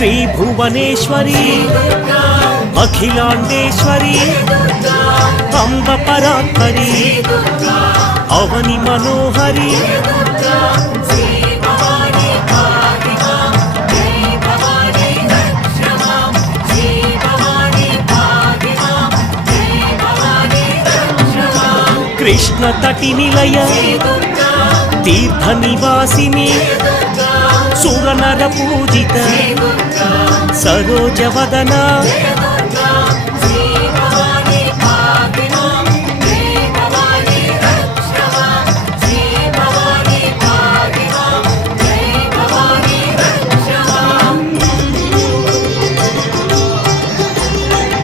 श्री भुवनेश्वरी अखिलांडेश्वरी अंब परात्परी अवनि मनोहरी कृष्ण तटि निलय तीर्थ निवासिनी सुरनर पूजित सरोज वदना